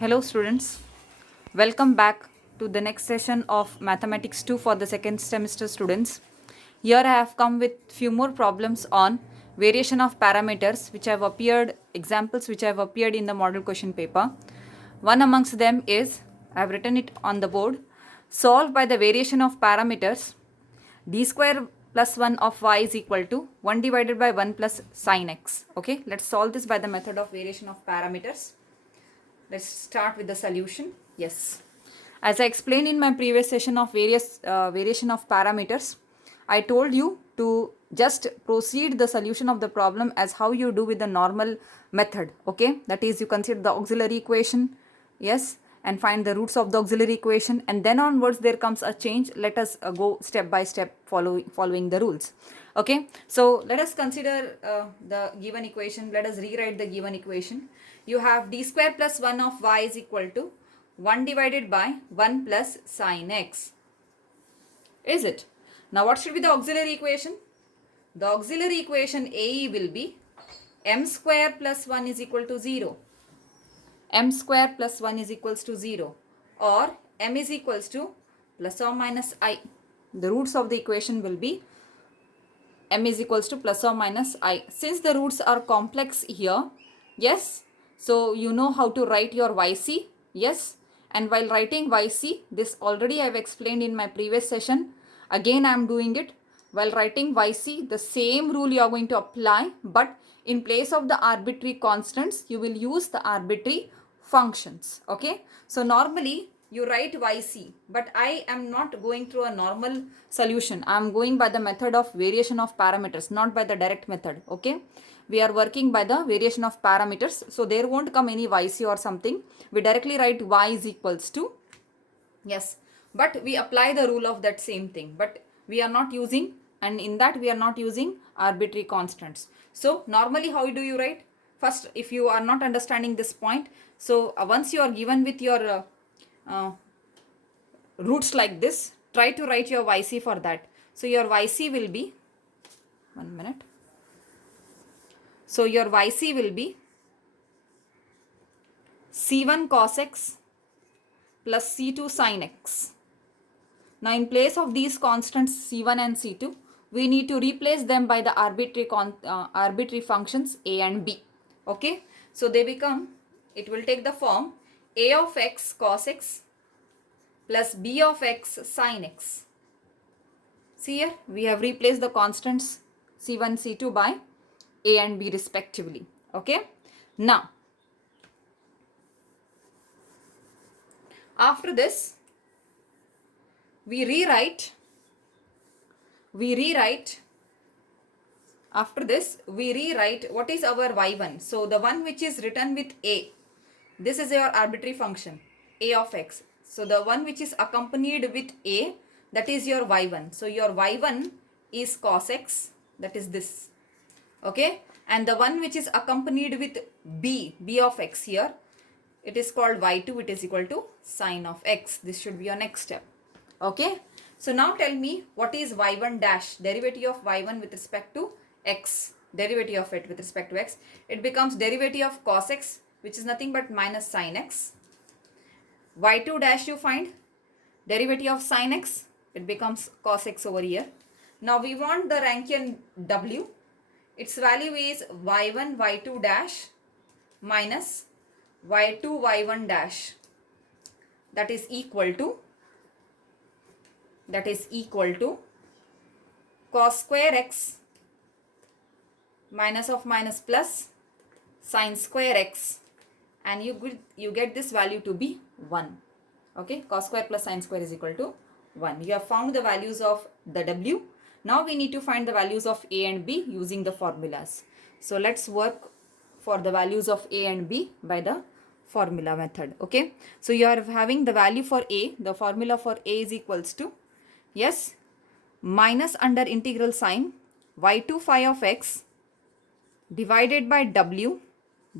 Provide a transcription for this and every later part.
Hello students, welcome back to the next session of Mathematics 2 for the second semester students. Here I have come with few more problems on variation of parameters which have appeared, examples which have appeared in the model question paper. One amongst them is, I have written it on the board, solve by the variation of parameters d square plus 1 of y is equal to 1 divided by 1 plus sine x. Okay, let's solve this by the method of variation of parameters. Let's start with the solution. Yes. As I explained in my previous session of variation of parameters, I told you to just proceed the solution of the problem as how you do with the normal method. Okay. That is, you consider the auxiliary equation. Yes. And find the roots of the auxiliary equation. And then onwards there comes a change. Let us go step by step following the rules. Okay. So let us consider the given equation. Let us rewrite the given equation. You have d square plus 1 of y is equal to 1 divided by 1 plus sine x. Is it? Now what should be the auxiliary equation? The auxiliary equation AE will be m square plus 1 is equal to 0. M square plus 1 is equals to 0, or m is equals to plus or minus I. The roots of the equation will be m is equals to plus or minus I. Since the roots are complex here, yes, so you know how to write your YC, yes. And while writing YC, this already I have explained in my previous session. Again I am doing it. While writing YC, the same rule you are going to apply, but in place of the arbitrary constants, you will use the arbitrary functions. Okay. So normally you write YC, but I am not going through a normal solution. I am going by the method of variation of parameters, not by the direct method. Okay. We are working by the variation of parameters. So there won't come any YC or something. We directly write Y is equals to, yes, but we apply the rule of that same thing. But we are not using, and in that we are not using arbitrary constants. So normally how do you write? First, if you are not understanding this point, so once you are given with your roots like this, try to write your YC for that. So your YC will be, 1 minute. So your YC will be C1 cos x plus C2 sin x. Now in place of these constants C1 and C2, we need to replace them by the arbitrary functions A and B. Okay. So they become, it will take the form A of x cos x plus B of x sin x. See here, we have replaced the constants C1, C2 by A and B respectively. Okay. Now, after this, we rewrite, after this, we rewrite what is our y1. So the one which is written with A, this is your arbitrary function, A of x. So the one which is accompanied with A, that is your y1. So your y1 is cos x, that is this. Okay. And the one which is accompanied with B of x here, it is called y2, it is equal to sine of x. This should be your next step. Okay. So now tell me what is y1 dash, derivative of y1 with respect to x, derivative of it with respect to x. It becomes derivative of cos x, which is nothing but minus sine x. y2 dash you find derivative of sine x, it becomes cos x over here. Now we want the Rankine w. Its value is y1 y2 dash minus y2 y1 dash, that is equal to cos square x minus of minus plus sine square x, and you get this value to be 1. Okay, cos square plus sine square is equal to 1. You have found the values of the w. Now we need to find the values of A and B using the formulas. So let's work for the values of A and B by the formula method. Okay. So you are having the value for A. The formula for A is equals to, yes, minus under integral sign y2 phi of x divided by w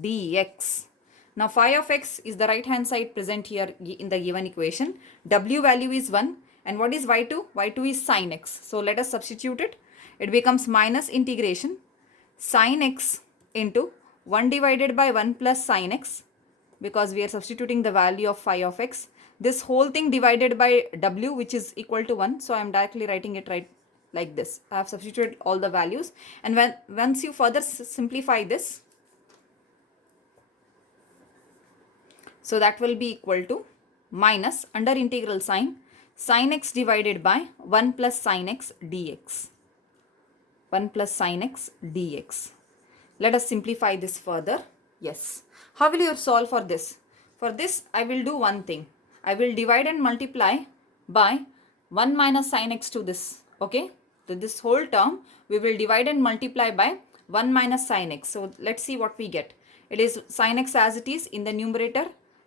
dx. Now phi of x is the right hand side present here in the given equation. W value is 1. And what is y2? y2 is sine x. So let us substitute it. It becomes minus integration sine x into 1 divided by 1 plus sine x because we are substituting the value of phi of x. This whole thing divided by w, which is equal to 1. So I am directly writing it right like this. I have substituted all the values, and once you further simplify this, so that will be equal to minus under integral sign sin x divided by 1 plus sin x dx. 1 plus sin x dx. Let us simplify this further. Yes. How will you solve for this? For this, I will do one thing. I will divide and multiply by 1 minus sin x to this. Okay. So this whole term, we will divide and multiply by 1 minus sin x. So let's see what we get. It is sin x as it is in the numerator.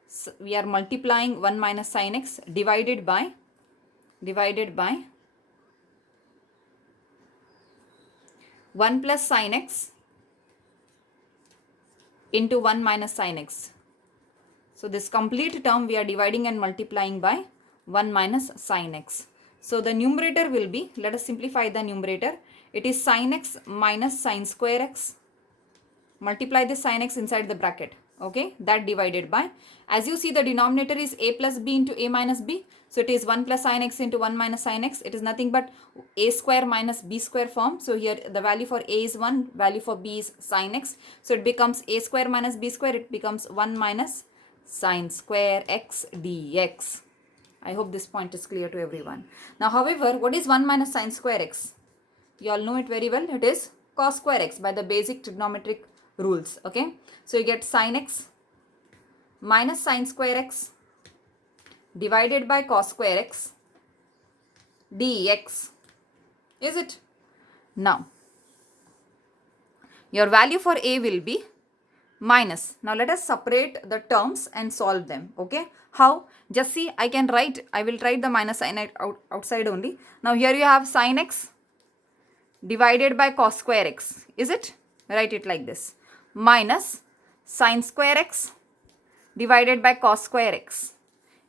So we are multiplying 1 minus sin x divided by 1 plus sin x into 1 minus sin x. So this complete term we are dividing and multiplying by 1 minus sin x. So the numerator will be, let us simplify the numerator. It is sin x minus sin square x. Multiply this sin x inside the bracket. Okay, that divided by, as you see, the denominator is a plus b into a minus b. So it is 1 plus sin x into 1 minus sin x. It is nothing but a square minus b square form. So here the value for a is 1, value for b is sin x. So it becomes a square minus b square. It becomes 1 minus sin square x dx. I hope this point is clear to everyone. Now, however, what is 1 minus sin square x? You all know it very well. It is cos square x by the basic trigonometric rules. Okay. So you get sin x minus sin square x divided by cos square x dx. Is it? Now, your value for a will be minus. Now let us separate the terms and solve them. Okay. How? Just see, I will write the minus sign outside only. Now here you have sin x divided by cos square x. Is it? Write it like this. Minus sin square x divided by cos square x.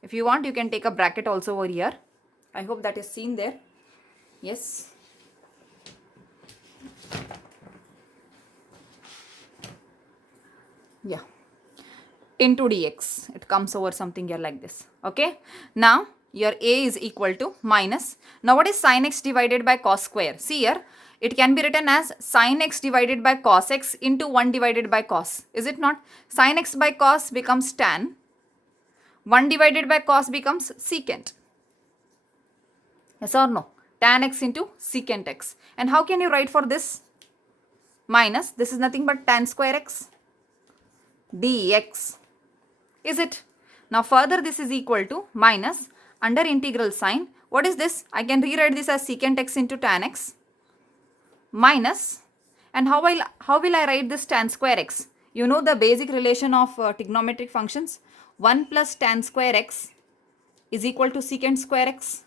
If you want, you can take a bracket also over here. I hope that is seen there. Yes. Yeah. Into dx. It comes over something here like this. Okay. Now, your a is equal to minus. Now, what is sin x divided by cos square? See here. It can be written as sin x divided by cos x into 1 divided by cos. Is it not? Sin x by cos becomes tan. 1 divided by cos becomes secant. Yes or no? Tan x into secant x. And how can you write for this? Minus. This is nothing but tan square x dx. Is it? Now further this is equal to minus under integral sign. What is this? I can rewrite this as secant x into tan x minus, and how will I write this tan square x? You know the basic relation of trigonometric functions. 1 plus tan square x is equal to secant square x.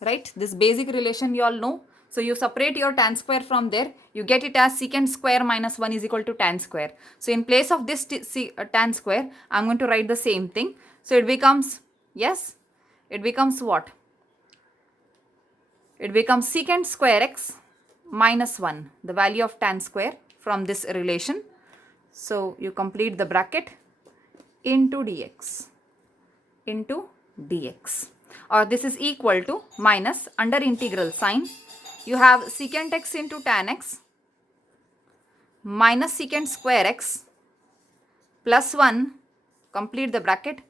Right? This basic relation you all know. So you separate your tan square from there. You get it as secant square minus 1 is equal to tan square. So in place of this tan square, I am going to write the same thing. So it becomes, yes, it becomes what? It becomes secant square x minus 1, the value of tan square from this relation. So you complete the bracket into dx. Or this is equal to minus under integral sign. You have secant x into tan x minus secant square x plus 1, complete the bracket,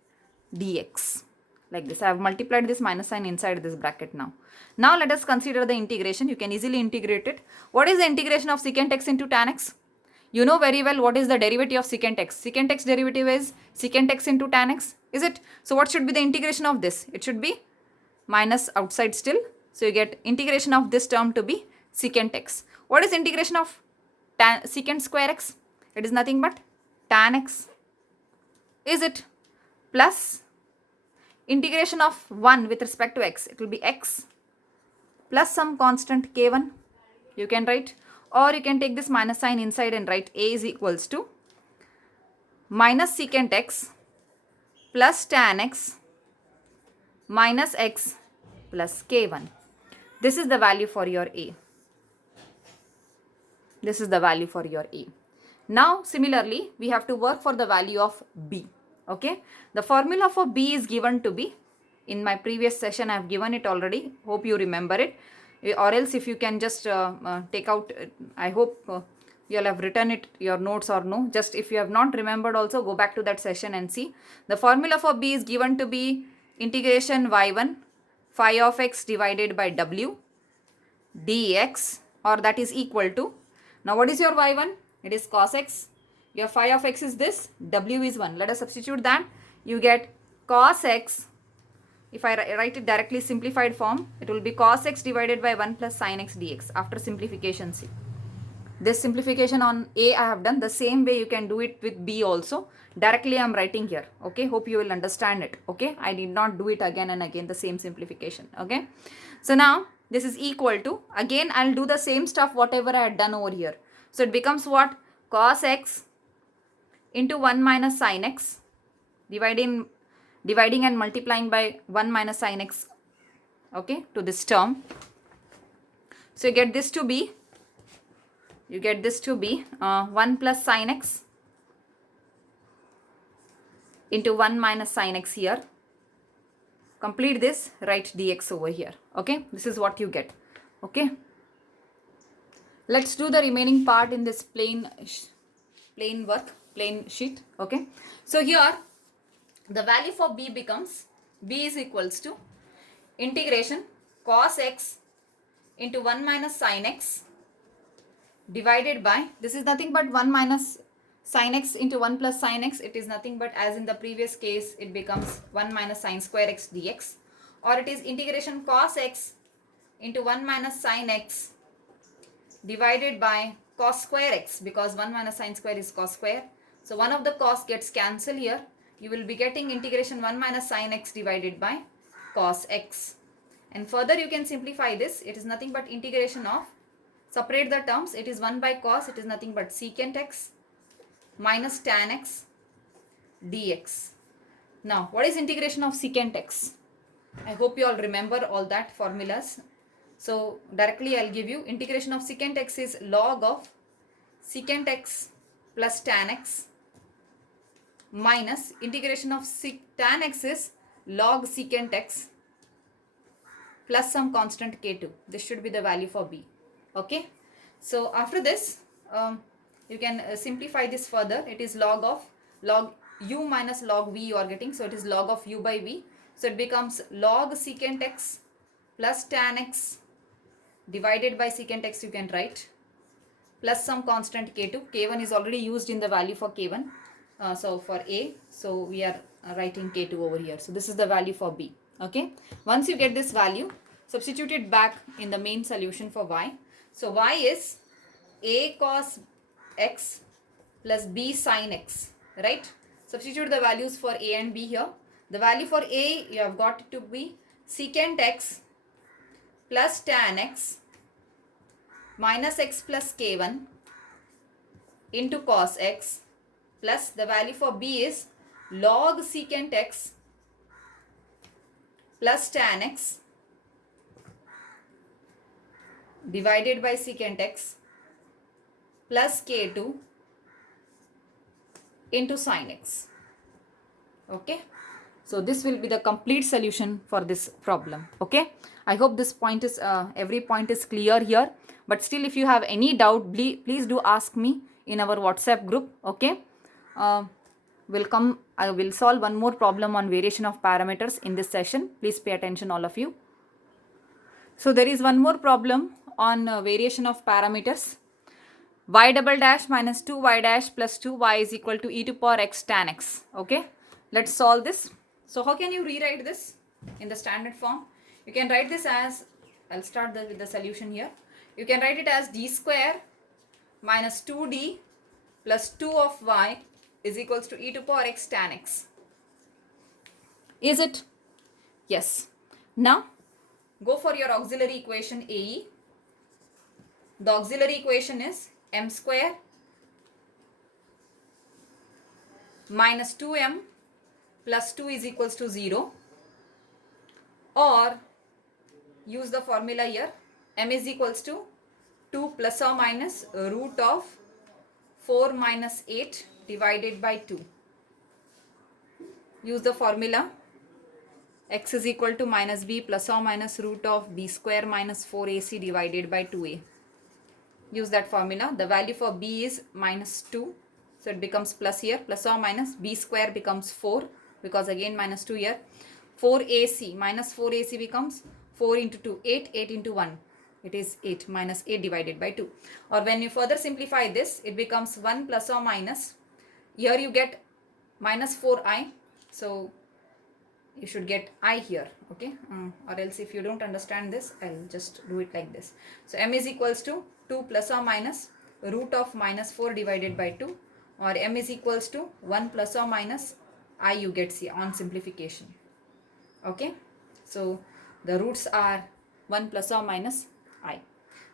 dx. Like this. I have multiplied this minus sign inside this bracket now. Now let us consider the integration. You can easily integrate it. What is the integration of secant x into tan x? You know very well what is the derivative of secant x. Secant x derivative is secant x into tan x. Is it? So what should be the integration of this? It should be minus outside still. So you get integration of this term to be secant x. What is integration of secant square x? It is nothing but tan x. Is it? Plus integration of 1 with respect to x. It will be x plus some constant k1. You can write, or you can take this minus sign inside and write a is equals to minus secant x plus tan x minus x plus k1. This is the value for your a. This is the value for your a. Now similarly we have to work for the value of b. Okay, the formula for b is given to be, in my previous session I have given it already, hope you remember it, or else if you can just take out, I hope you all have written it, your notes, or no, just if you have not remembered also go back to that session and see. The formula for b is given to be integration y1 phi of x divided by w dx, or that is equal to, now what is your y1? It is cos x. Your phi of x is this, w is 1. Let us substitute that. You get cos x. If I write it directly simplified form, it will be cos x divided by 1 plus sin x dx after simplification. See, this simplification on a I have done. The same way you can do it with b also. Directly I am writing here. Okay, hope you will understand it. Okay, I did not do it again and again, the same simplification. Okay, so now this is equal to, again I'll do the same stuff whatever I had done over here. So it becomes what? Cos x into 1 minus sin x, dividing and multiplying by 1 minus sin x, okay, to this term. So you get this to be 1 plus sin x into 1 minus sin x here. Complete this, write dx over here. Okay, this is what you get. Okay, let's do the remaining part in this plain sheet. Okay, so here the value for b becomes, b is equals to integration cos x into 1 minus sin x divided by, this is nothing but 1 minus sin x into 1 plus sin x. It is nothing but, as in the previous case, it becomes 1 minus sin square x dx, or it is integration cos x into 1 minus sin x divided by cos square x, because 1 minus sin square is cos square. So one of the cos gets cancelled here. You will be getting integration 1 minus sin x divided by cos x. And further you can simplify this. It is nothing but integration of, separate the terms, it is 1 by cos, it is nothing but secant x minus tan x dx. Now what is integration of secant x? I hope you all remember all that formulas. So directly I'll give you, integration of secant x is log of secant x plus tan x minus integration of tan x is log secant x plus some constant k2. This should be the value for b. Okay, so after this you can simplify this further. It is log u minus log v you are getting, so it is log of u by v. So it becomes log secant x plus tan x divided by secant x, you can write, plus some constant k2. k1 is already used in the value for k1, so for a, so we are writing k2 over here. So this is the value for b. Okay, once you get this value, substitute it back in the main solution for y. So y is a cos x plus b sin x, right? Substitute the values for a and b here. The value for a you have got to be secant x plus tan x minus x plus k1 into cos x, plus the value for b is log secant x plus tan x divided by secant x plus k2 into sin x. Okay, so this will be the complete solution for this problem. Okay, I hope this point is every point is clear here, but still if you have any doubt, please do ask me in our WhatsApp group. Okay, I will solve one more problem on variation of parameters in this session. Please pay attention, all of you. So there is one more problem on variation of parameters. Y double dash minus 2y dash plus 2y is equal to e to power x tan x. Okay, let's solve this. So how can you rewrite this in the standard form? You can write this as, I'll start with the solution here. You can write it as d square minus 2d plus 2 of y is equals to e to power x tan x. Is it? Yes. Now go for your auxiliary equation AE. The auxiliary equation is m square minus 2m plus 2 is equals to 0, or use the formula here, m is equals to 2 plus or minus root of 4 minus 8 divided by 2. Use the formula x is equal to minus b plus or minus root of b square minus 4ac divided by 2a. Use that formula. The value for b is minus 2. So it becomes plus here. Plus or minus b square becomes 4 because again minus 2 here. 4ac minus 4ac becomes 4 into 2. 8. 8 into 1. It is 8 minus 8 divided by 2. Or when you further simplify this, it becomes 1 plus or minus. Here you get minus 4i. So you should get I here, okay? Or else if you don't understand this, I'll just do it like this. So m is equals to 2 plus or minus root of minus 4 divided by 2, or m is equals to 1 plus or minus I you get C on simplification, okay? So the roots are 1 plus or minus I.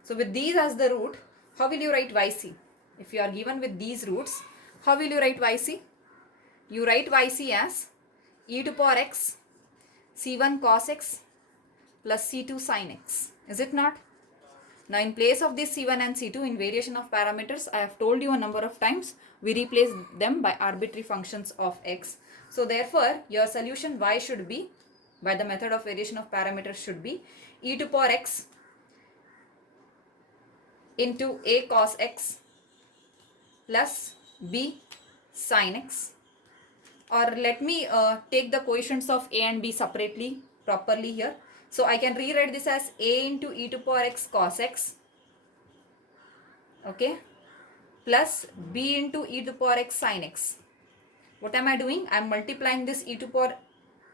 So with these as the root, how will you write yc? If you are given with these roots, how will you write yc? You write yc as e to power x c1 cos x plus c2 sin x. Is it not? Now in place of this c1 and c2 in variation of parameters, I have told you a number of times, we replace them by arbitrary functions of x. So therefore your solution y should be, by the method of variation of parameters, should be e to power x into a cos x plus b sin x. Or let me take the coefficients of a and b separately, properly here. So I can rewrite this as a into e to power x cos x, okay, plus b into e to power x sin x. What am I doing? I am multiplying this e to power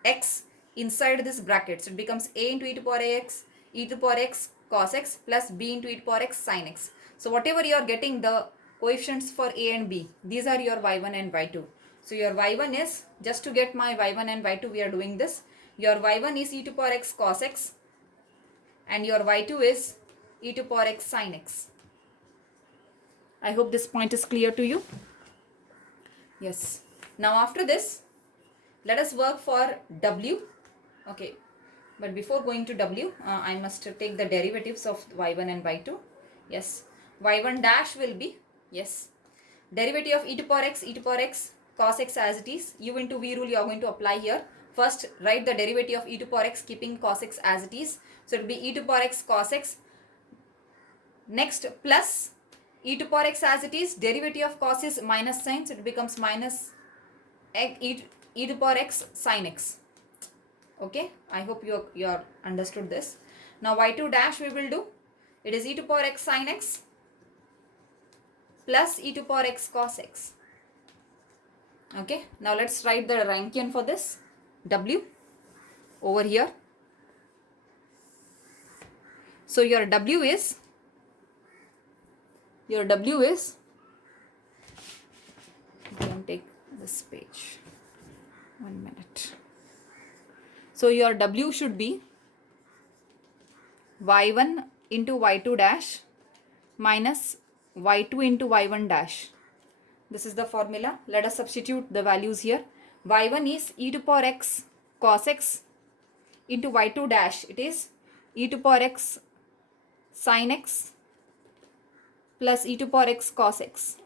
x inside this bracket. So it becomes a into e to power x, e to power x cos x plus b into e to power x sin x. So whatever you are getting the coefficients for a and b, these are your y1 and y2. So your y1 is, just to get my y1 and y2 we are doing this, your y1 is e to power x cos x and your y2 is e to power x sin x. I hope this point is clear to you. Yes. Now after this, let us work for w. Okay. But before going to w, I must take the derivatives of y1 and y2. Yes. y1 dash will be, yes, derivative of e to power x cos x as it is. U into v rule you are going to apply here. First write the derivative of e to power x keeping cos x as it is. So it will be e to power x cos x. Next plus e to power x as it is. Derivative of cos is minus sign. So it becomes minus e to power x sin x. Okay. I hope you are understood this. Now y2 dash we will do. It is e to power x sin x plus e to power x cos x. Okay, now let's write the Rankine for this w over here. So your w is, you can take this page, 1 minute. So your w should be y1 into y2 dash minus y2 into y1 dash. This is the formula. Let us substitute the values here. y1 is e to power x cos x into y2 dash. It is e to power x sin x plus e to power x cos x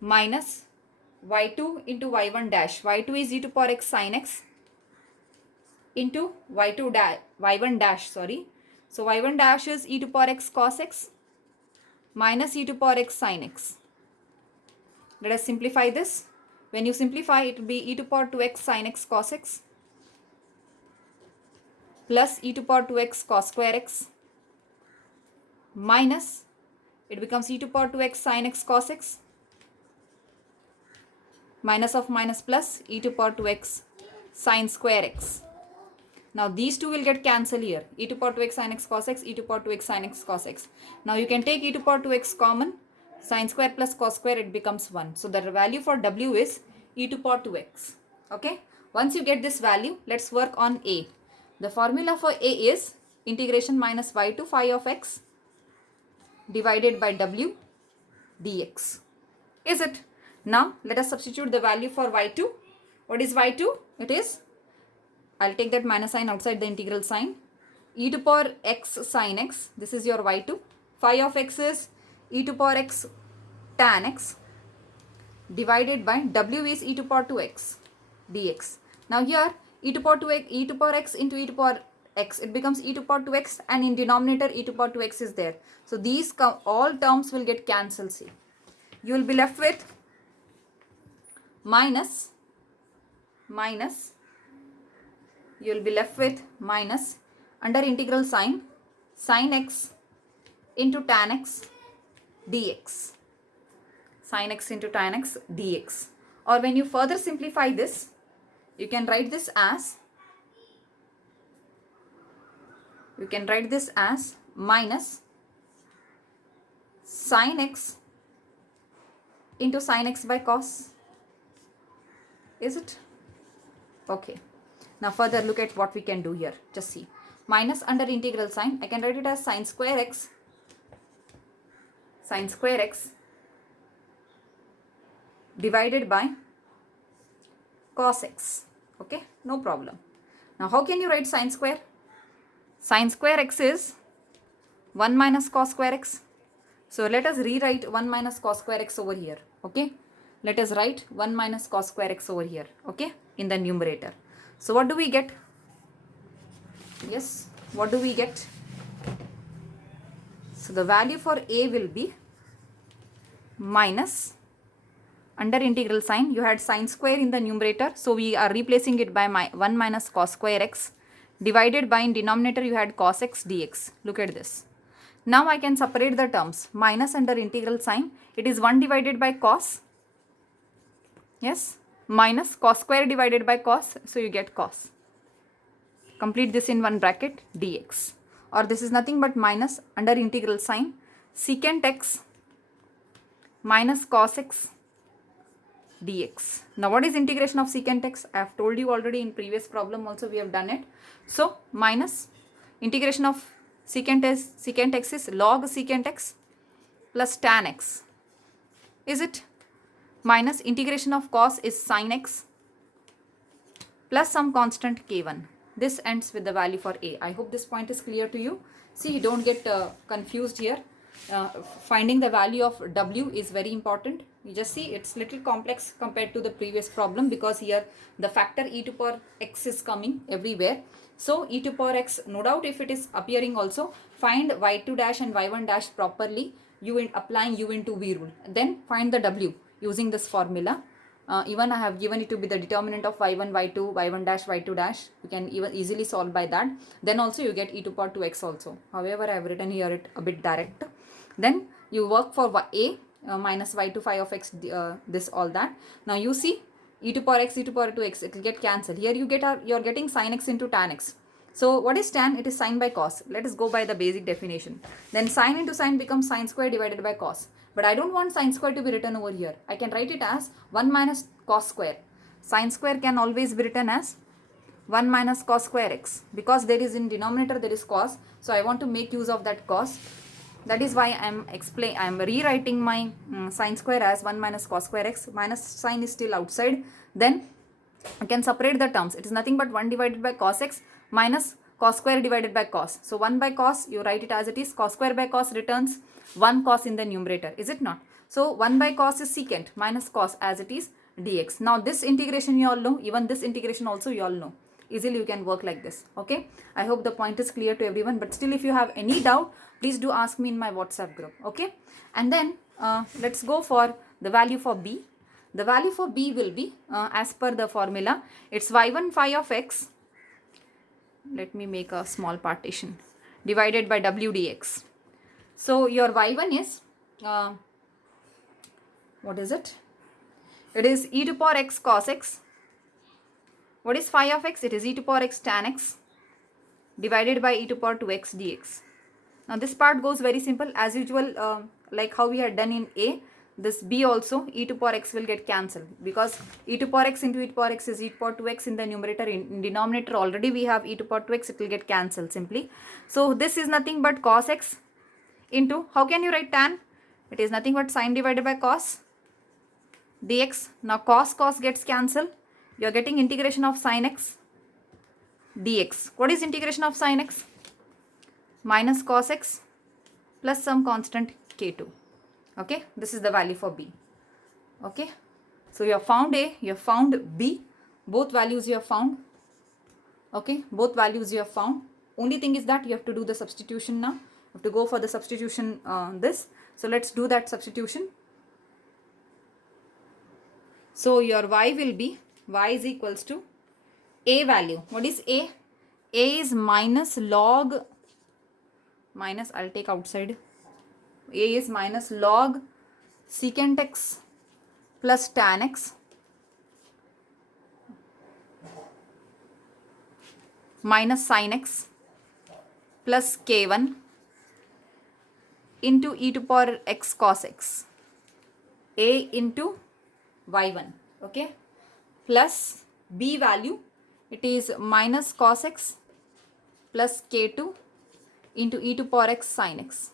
minus y2 into y1 dash. y2 is e to power x sin x into y1 dash, sorry. So y1 dash is e to power x cos x minus e to power x sin x. Let us simplify this. When you simplify, it will be e to power 2x sin x cos x plus e to power 2x cos square x minus, it becomes e to power 2x sin x cos x minus of minus plus e to power 2x sin square x. Now these two will get cancelled here. E to power 2x sin x cos x, e to power 2x sin x cos x. Now you can take e to power 2x common. Sin square plus cos square, it becomes 1. So the value for w is e to power 2x. Okay. Once you get this value, let's work on a. The formula for a is integration minus y to phi of x divided by w dx. Is it? Now let us substitute the value for y2. What is y2? It is, I'll take that minus sign outside the integral sign. E to power x sin x. This is your y2. Phi of x is e to power x tan x divided by w is e to power 2x dx. Now here e to power 2x, e to power x into e to power x, it becomes e to power 2x, and in denominator e to power 2x is there. So these all terms will get cancelled. See, you will be left with minus, you will be left with minus under integral sign sin x into tan x dx, sin x into tan x dx. Or when you further simplify this, you can write this as, minus sin x into sin x by cos. Is it? Okay. Now further look at what we can do here. Just see. Minus under integral sign, I can write it as sin square x divided by cos x. Okay, no problem. Now how can you write sin square? Sin square x is 1 minus cos square x. So let us rewrite 1 minus cos square x over here. Okay, let us write 1 minus cos square x over here. Okay, in the numerator. So what do we get? Yes, what do we get? So the value for a will be minus, under integral sign you had sin square in the numerator, so we are replacing it by 1 minus cos square x divided by, in denominator you had cos x dx. Look at this. Now I can separate the terms. Minus under integral sign, it is 1 divided by cos, yes, minus cos square divided by cos, so you get cos. Complete this in one bracket dx, or this is nothing but minus under integral sign secant x minus cos x dx. Now what is integration of secant x? I have told you already in previous problem also, we have done it. So minus integration of secant x is log secant x plus tan x. Is it? Minus integration of cos is sin x plus some constant k1. This ends with the value for a. I hope this point is clear to you. See, you don't get confused here. Finding the value of w is very important. You just see it's little complex compared to the previous problem, because here the factor e to power x is coming everywhere. So e to power x, no doubt if it is appearing also, find y2 dash and y1 dash properly, applying u into v rule. Then find the w using this formula. Even I have given it to be the determinant of y1, y2, y1 dash, y2 dash. You can even easily solve by that. Then also you get e to power 2x also. However, I have written here it a bit direct. Then you work for a minus y2 phi of x, this all that. Now you see e to power x, e to power 2x, it will get cancelled. Here you are getting sin x into tan x. So what is tan? It is sin by cos. Let us go by the basic definition. Then sin into sin becomes sin square divided by cos. But I don't want sin square to be written over here. I can write it as 1 minus cos square. Sin square can always be written as 1 minus cos square x. Because there is in denominator there is cos. So I want to make use of that cos. That is why I am rewriting my sin square as 1 minus cos square x. Minus sign is still outside. Then I can separate the terms. It is nothing but 1 divided by cos x minus cos square divided by cos. So 1 by cos, you write it as it is. Cos square by cos returns 1 cos in the numerator. Is it not? So 1 by cos is secant minus cos as it is dx. Now this integration you all know. Even this integration also you all know. Easily you can work like this. Okay. I hope the point is clear to everyone. But still if you have any doubt, please do ask me in my WhatsApp group. Okay. And then let's go for the value for b. The value for b will be as per the formula. It's y1 phi of x. Let me make a small partition. Divided by w dx. So your y1 is, what is it? It is e to power x cos x. What is phi of x? It is e to power x tan x divided by e to power 2x dx. Now this part goes very simple as usual, like how we had done in a. This b also, e to power x will get cancelled, because e to power x into e to power x is e to power 2x in the numerator. In denominator already we have e to power 2x, it will get cancelled simply. So this is nothing but cos x into, how can you write tan? It is nothing but sin divided by cos dx. Now cos gets cancelled. You are getting integration of sin x dx. What is integration of sin x? Minus cos x plus some constant k2. Okay, this is the value for B. Okay, so you have found A, you have found B, both values you have found. Okay, both values you have found. Only thing is that you have to do the substitution now. You have to go for the substitution this. So let's do that substitution. So your y will be, y is equals to A value. What is A? A is minus log, minus, I'll take outside. A is minus log secant x plus tan x minus sin x plus k1 into e to power x cos x, A into y1, okay, plus B value, it is minus cos x plus k2 into e to power x sin x.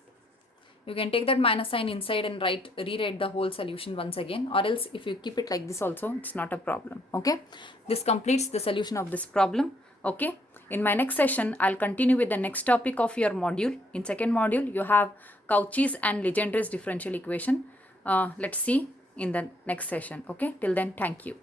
You can take that minus sign inside and rewrite the whole solution once again, or else if you keep it like this also, it's not a problem. Okay, this completes the solution of this problem. Okay, in my next session, I'll continue with the next topic of your module. In second module, you have Cauchy's and Legendre's differential equation. Let's see in the next session. Okay, till then, thank you.